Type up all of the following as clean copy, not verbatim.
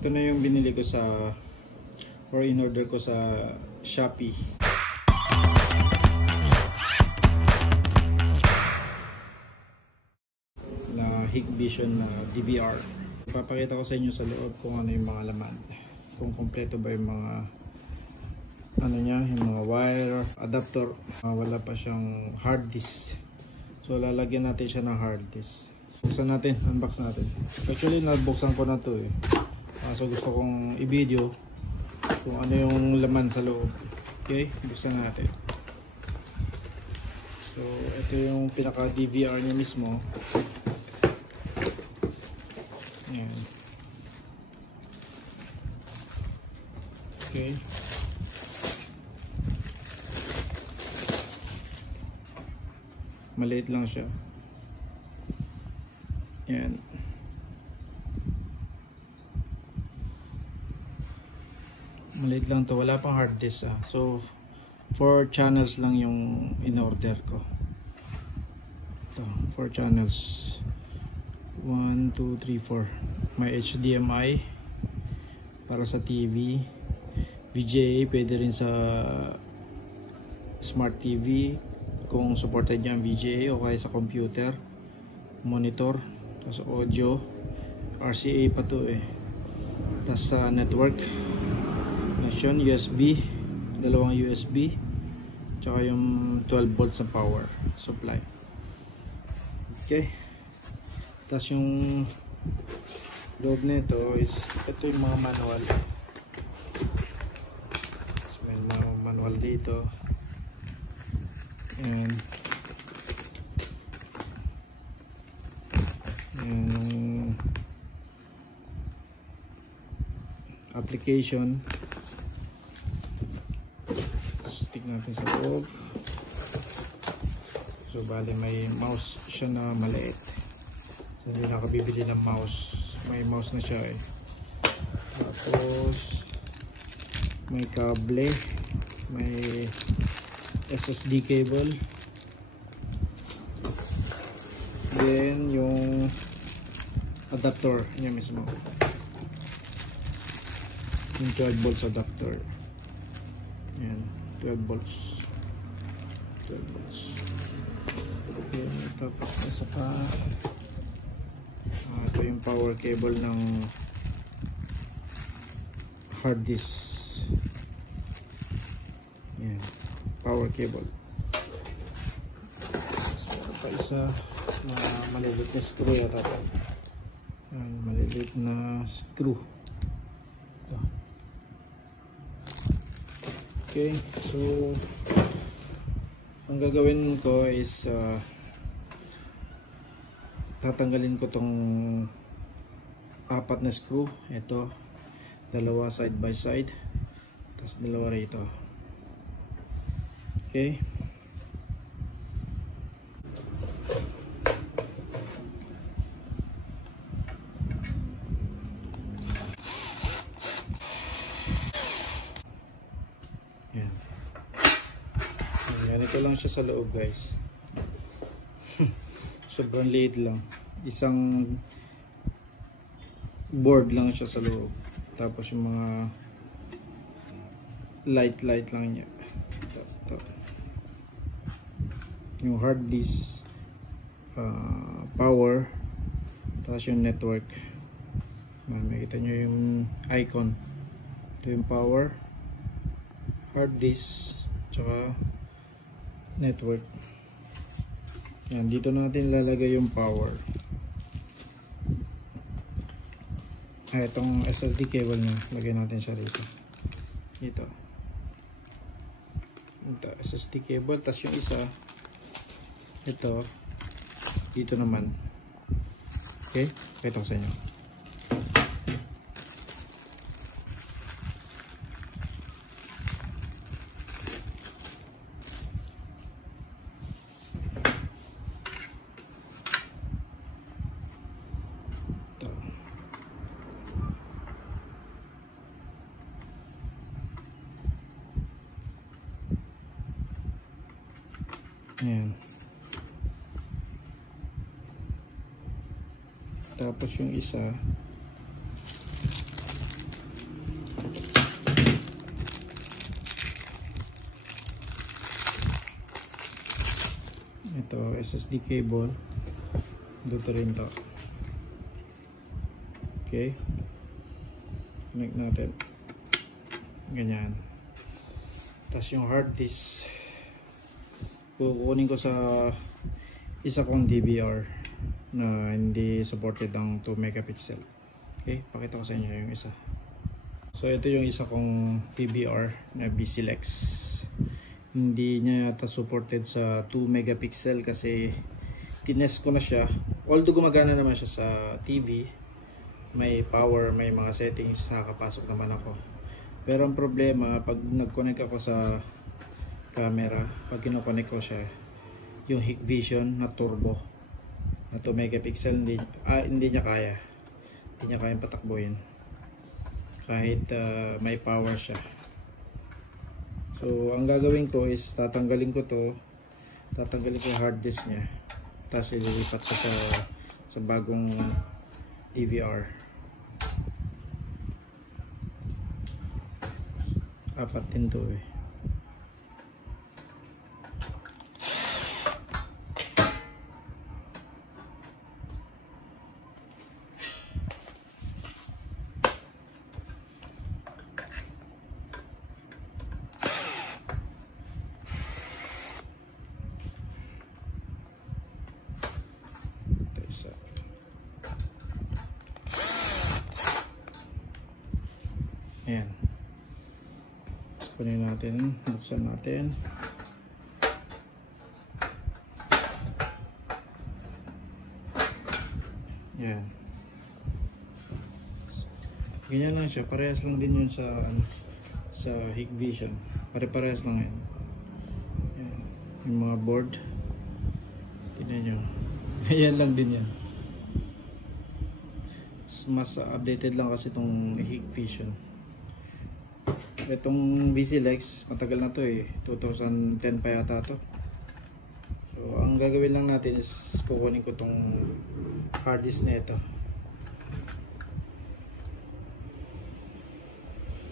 Ito na yung binili ko sa or in order ko sa Shopee. Na Hikvision na DVR. Ipapakita ko sa inyo sa loob kung ano yung mga laman. Kung kompleto ba yung mga ano niya, yung mga wire, adapter. Wala pa siyang hard disk. So lalagyan natin siya ng hard disk. Buksan natin, unbox natin. Actually nabuksan ko na to eh. So gusto kong i-video kung ano yung laman sa loob. Okay, buksan natin. So ito yung pinaka DVR niya mismo. Ayan. Okay. Maliit lang siya. Ayan. Maliit lang to, wala pang hard disk So 4 channels lang yung in order ko. Ito, 4 channels. 1, 2, 3, 4. May HDMI para sa TV, VGA pwede rin sa Smart TV kung supported niya ang VGA, o kaya sa computer, monitor, tapos audio, RCA pa to eh. Tapos sa network connection, USB, dalawang USB, tsaka yung 12 volts na power supply. Okay, tapos yung loob nito is ito yung mga manual. So, may mga manual dito and yung application. Stick natin sa loob. So bali may mouse siya na maliit. So hindi nakabibili ng mouse. May mouse na siya eh. Tapos may kable, may SSD cable, then yung adapter niya mismo, yung 12 volts adapter. Ayan, 12 volts. Okay, tapos isa pa, ito yung power cable ng hard disk. Ayan, power cable. So, pa isa na maliliit na screw yata. Ayan, maliliit na screw. Ito. Okay, so ang gagawin ko is tatanggalin ko tong 4 na screw. Ito, dalawa side by side, tapos dalawa rito. Okay, yan. Ganito lang siya sa loob guys. Sobrang liit lang. Isang board lang siya sa loob. Tapos yung mga light lang niya. Ito. Yung hard disk, power, tapos yung network. Makikita nyo yung icon. Ito yung power, hard disk, tsaka network. Yan, dito natin lalagay yung power. Itong SSD cable na, lagay natin siya dito. Ito SSD cable, tas yung isa ito dito naman. Okay, ito ko sa inyo. Ayan. Tapos yung isa SSD cable. Dito rin to. Okay. Connect natin. Ganyan. Tapos yung hard disk, kukunin ko sa isa kong DVR na hindi supported ang 2 megapixel. Okay, pakita ko sa inyo yung isa. So ito yung isa kong DVR na BCLEX. Hindi niya yata supported sa 2 megapixel kasi tinest ko na siya. Although gumagana naman siya sa TV, may power, may mga settings, nakakapasok naman ako. Pero ang problema, pag nag-connect ako sa camera, pag kino-connect ko siya, yung Hikvision na turbo na 2 megapixel, hindi niya kaya. Hindi niya kayang patakbuhin kahit may power siya. So ang gagawin ko is tatanggalin ko to, tatanggalin ko yung hard disk niya, tapos ililipat ko sa bagong DVR. Apat din to eh. Ayan. Kunin natin, buksan natin. Ayan. Ganyan lang siya, parehas lang din yun sa sa Hikvision. Pare-parehas lang yan. Ayan. Yung mga board. Tingnan nyo. Ganyan lang din yan. Mas updated lang kasi itong Hikvision. Itong BCLEX, matagal na to eh, 2010 pa yata to. So ang gagawin lang natin is kukunin ko tong hard disk na ito.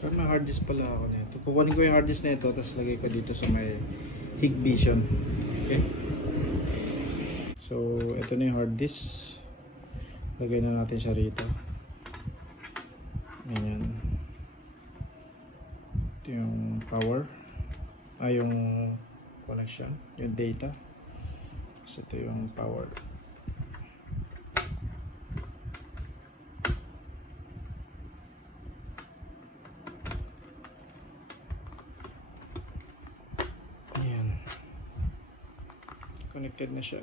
May hard disk pala ako nito. Kukunin ko yung hard disk na ito, tapos lagay ko dito sa may Hikvision. Okay, so ito na yung hard disk. Lagay na natin siya rito. Ayan. Ito yung power, yung connection, yung data. So ito yung power. Ayan, connected na siya.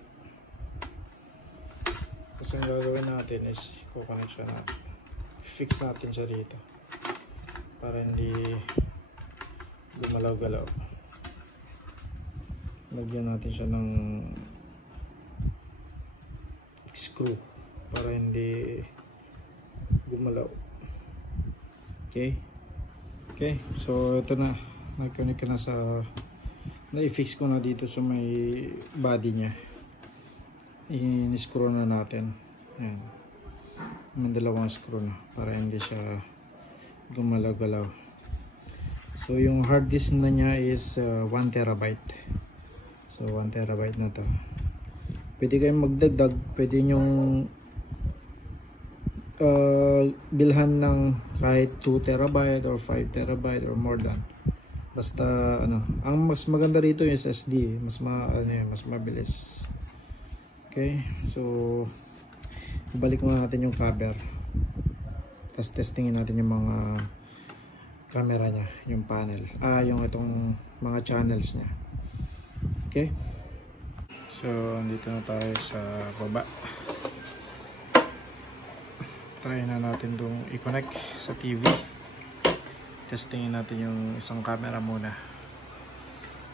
Kasi ang gagawin natin is kukonect siya na, fix natin siya dito para hindi gumalaw-galaw. Lagyan natin siya ng screw para hindi gumalaw. Okay, so ito na, nag-connect na sa, na-fix ko na dito sa may body nya. I-screw na natin. Ayan, may dalawang screw na para hindi siya gumalaw-galaw. So yung hard disk na niya is 1 terabyte. So 1 terabyte na to. Pwede kayong magdagdag, pwede nyong bilhan ng kahit 2 terabyte or 5 terabyte or more than. Basta ano, ang mas maganda rito yung SSD, mas mas mabilis. Okay, so ibalik muna natin yung cover. Tapos testingin natin yung mga camera niya, yung panel, yung itong mga channels niya. Okay, so andito na tayo sa baba. Try na natin itong i-connect sa TV. Testingin natin yung isang camera muna.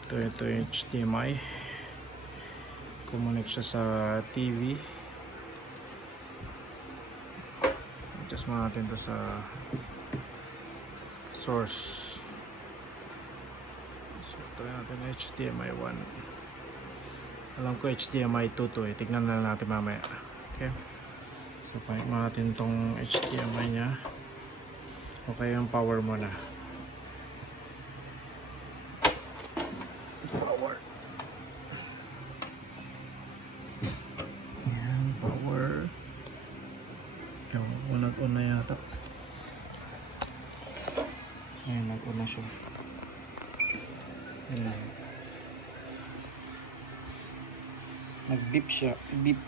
Ito yung HDMI. Connect siya sa TV. Adjust mo natin ito sa source. So try natin HDMI 1. Alam ko HDMI 2 to eh. Tignan na natin mamaya. Okay, so connect mo natin itong HDMI nya. Okay, yung power muna. Power. ata. Ayan, nag-on na siya. Ayan. Nag-beep siya. Beep.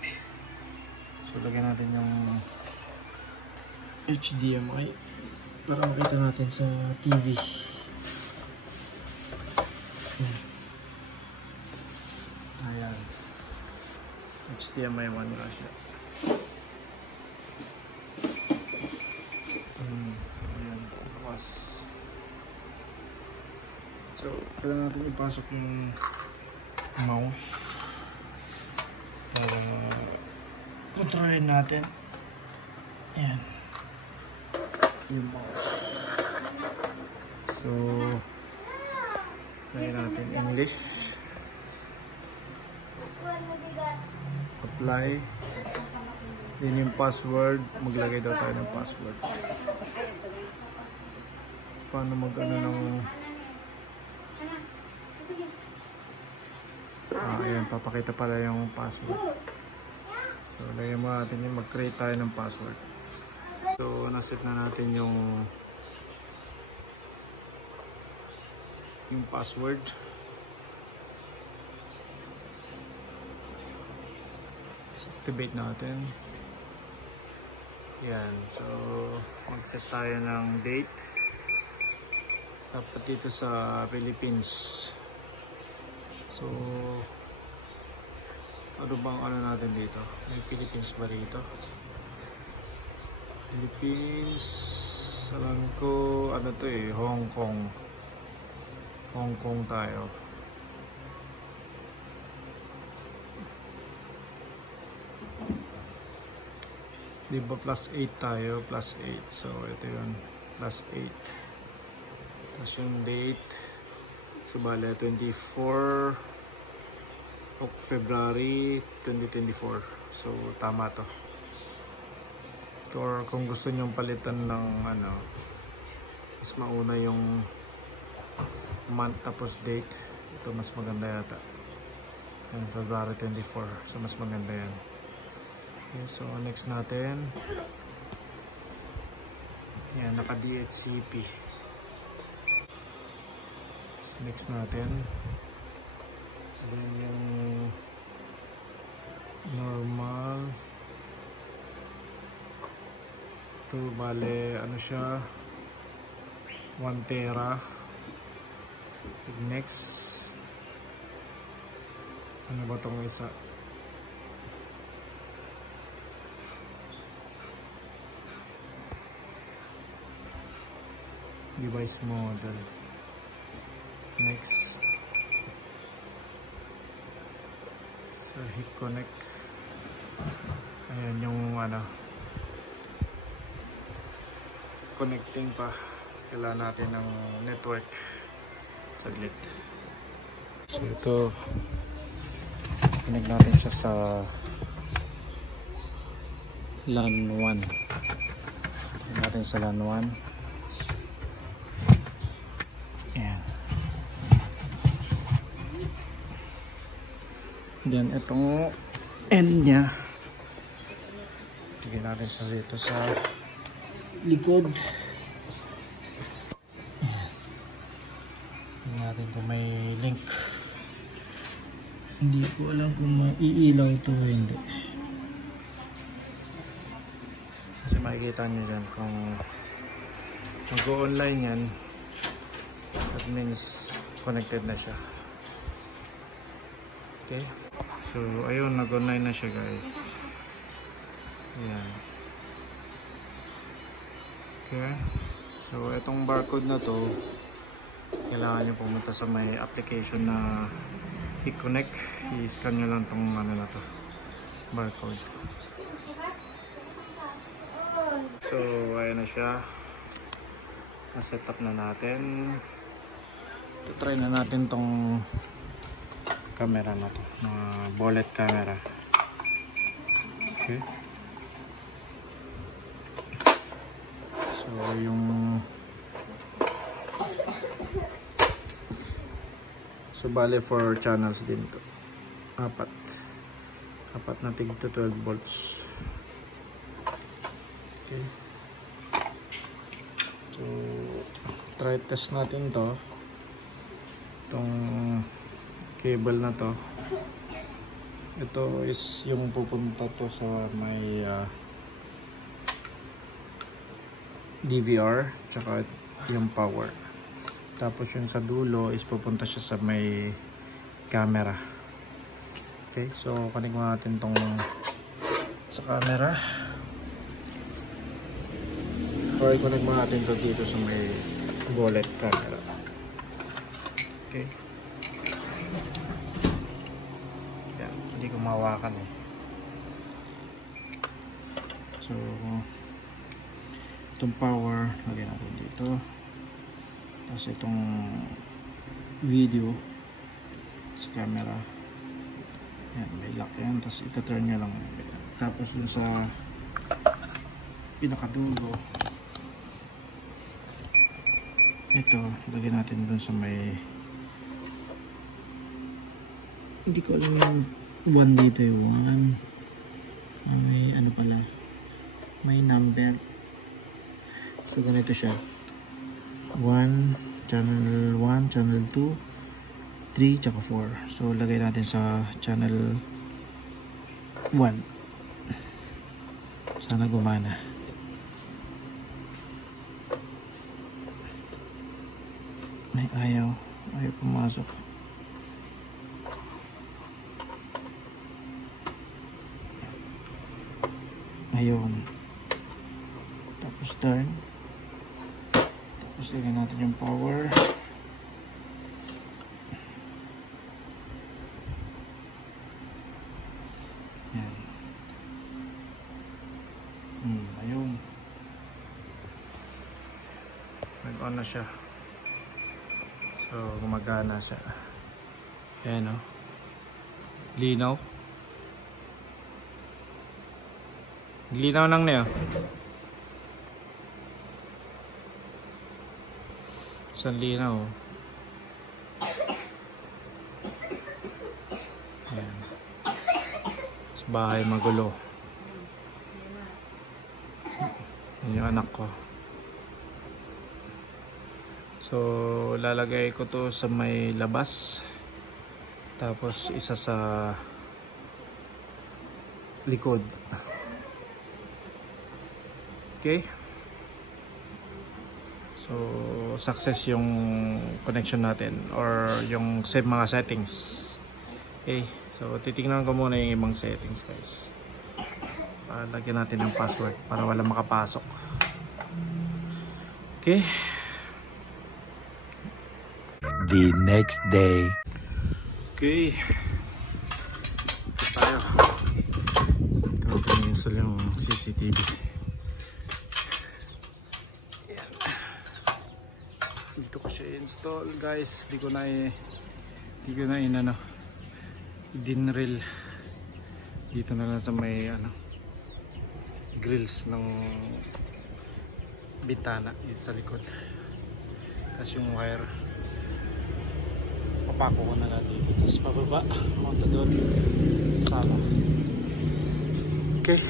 So, lagyan natin yung HDMI para makita natin sa TV. Ayan. HDMI 1 nga siya. Ayan. Bukas. So, kailangan natin ipasok yung mouse para kontrolin natin. Ayan. Yung mouse. So, lagyan natin English. Apply. Then yung password, maglagay daw tayo ng password. Paano mag-ano ng... ayan, papakita pala yung password. So, lagyan mo natin yung mag-create tayo ng password. So, naset na natin yung password. Activate natin. Yan. So, mag-set tayo ng date. Dapat dito sa Philippines. So, ano bang ano natin dito? May Philippines ba dito? Philippines, alam ko ano to eh, Hong Kong. Hong Kong tayo. Diba plus 8 tayo, plus 8. So ito yun, plus 8. Tapos yung date, so bale 24 of February 2024. So tama to. Or kung gusto nyong palitan ng ano, mas mauna yung month tapos date, ito mas maganda yata. And February 24. So mas maganda yan. Okay, so next natin. Yan, naka DHCP. So next natin. So then yung normal. Ito bale ano siya, 1 tera. Next, ano ba itong isa? Device model. Next, so hit connect. Ayan yung ano, connecting pa. Kailangan natin ng network. Saglit. So ito, connect natin siya sa LAN 1. Connect natin sa LAN 1. Ayan. Then itong end nya, lagyan natin siya dito sa likod. Natin kung may link. Hindi ko alam kung maiilaw ito o hindi. Kasi makikita nyo dyan kung mag-o-online yan, that means connected na siya. Okay, so ayun, nag-online na siya guys. Ayan. Okay, so itong barcode na to, kailangan nyo pumunta sa may application na i-connect. I-scan nyo lang tong ano na to, barcode. So ayan na siya, na-set up na natin. Try na natin tong camera na to, na bullet camera. Okay, so yung so bale 4 channels din to, apat na tig to 12 volts. Okay, try test natin to, itong cable na to. Ito is yung pupunta to sa may DVR tsaka yung power, tapos yung sa dulo is pupunta siya sa may camera. Okay, so connect mo natin tong sa camera, or i-connect mo natin to dito sa may wallet camera. Okay, yan, hindi ko mahawakan eh. So itong power lagyan natin dito, tapos itong video sa camera, yan, may lock yan, tapos ita-turn nyo lang, tapos dun sa pinakadulo ito, lagyan natin dun sa may, hindi ko alam yung 1 dito yung 1, may ano pala, may number. So ganito siya, 1, channel 1, channel 2, 3, tsaka 4. So lagay natin sa channel 1, sana gumana. Ay, ayaw pumasok. Ayun, tapos turn, tapos lagyan natin yung power. Yan. Ayun, nag-on na siya. So gumagana siya. Ayan o, linaw. Linaw lang niya. Isang linaw. Ayan. Sa bahay magulo. Yan yung anak ko. So lalagay ko to sa may labas, tapos isa sa likod. Okay, so success yung connection natin or yung mga settings. Okay, so titingnan ko muna yung ibang settings, guys. Lagyan natin ng password para wala makapasok. Okay, the next day. okay, ito tayo. Ito install yung CCTV. Ayan. Dito ko siya install, guys. Di ko na dinrel. Dito na lang sa may grills ng bintana dito sa likod. Tapos yung wire papako ko na lang dito, tapos pababa, monta doon sa sala. Okay.